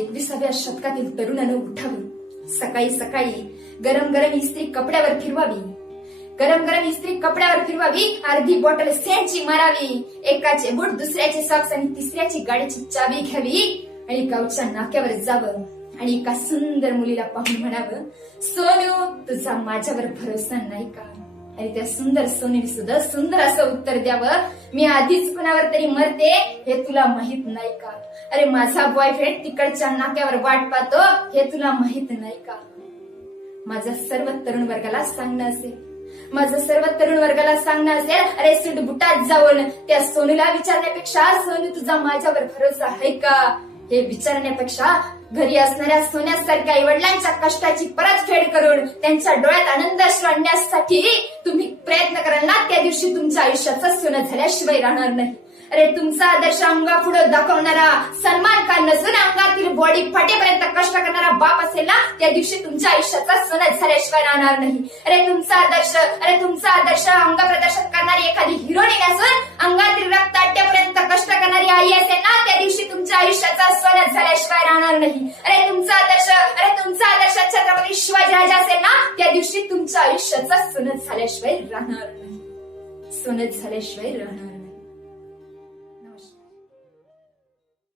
एकविसाव्या शतकातील तरुणानं उठावी. सकाळी सकाळी गरम गरम इस्त्री कपड्यावर फिरवावी. गरम गरम इस्त्री कपड्यावर फिरवावी अर्धी बॉटल सेंटची मारावी एकाचे बूट दुसऱ्याचे सॉक्स आणि तिसऱ्याची गाडीची चावी घ्यावी आणि गावच्या नाक्यावर जावं आणि एका सुंदर मुलीला पाहून म्हणावं सोनू तुझा माझ्यावर भरोसा नाही का? आणि त्या सुंदर सोनीने सुद्धा सुंदर असं उत्तर द्यावं. मी आधीच कुणावर तरी मरते हे तुला माहीत नाही का? अरे माझा बॉयफ्रेंड तिकडच्या नाक्यावर वाट पाहतो हे तुला माहीत नाही का? माझं सर्व तरुण वर्गाला सांगणं असेल. माझं सर्व तरुण वर्गाला सांगणं असेल अरे सुट बुटात जाऊन त्या सोनूला विचारण्यापेक्षा सोनू तुझा माझ्यावर भरोसा आहे का? हे विचारण्यापेक्षा घरी असणाऱ्या सोन्यासारख्या आई वडिलांच्या कष्टाची परतफेड करून त्यांच्या डोळ्यात आनंद आणण्यासाठी तुम्ही प्रयत्न कराल ना त्या दिवशी तुमच्या आयुष्याचं सोनं झाल्याशिवाय राहणार नाही. अरे तुमचा आदर्श अंगा पुढे दाखवणारा सन्मान खान नसून अंगातील बॉडी फाटेपर्यंत कष्ट करणारा बाप असेल ना त्या दिवशी तुमच्या आयुष्याचा सोनं झाल्याशिवाय राहणार नाही. अरे तुमचा आदर्श अरे तुमचा आदर्श अंग प्रदर्शन करणारी एखादी हिरोईन असून अंगातील रक्त आट्यापर्यंत कष्ट करणारी आई असेल ना त्या दिवशी तुमच्या आयुष्याचा सोनं होणार नाही. अरे तुमचा आदर्श अरे तुमचा आदर्श छत्रपती शिवाजी राजा असेल ना त्या दिवशी तुमच्या आयुष्याचा सुनत झाल्याशिवाय राहणार नाही. सुनत झाल्याशिवाय राहणार नाही.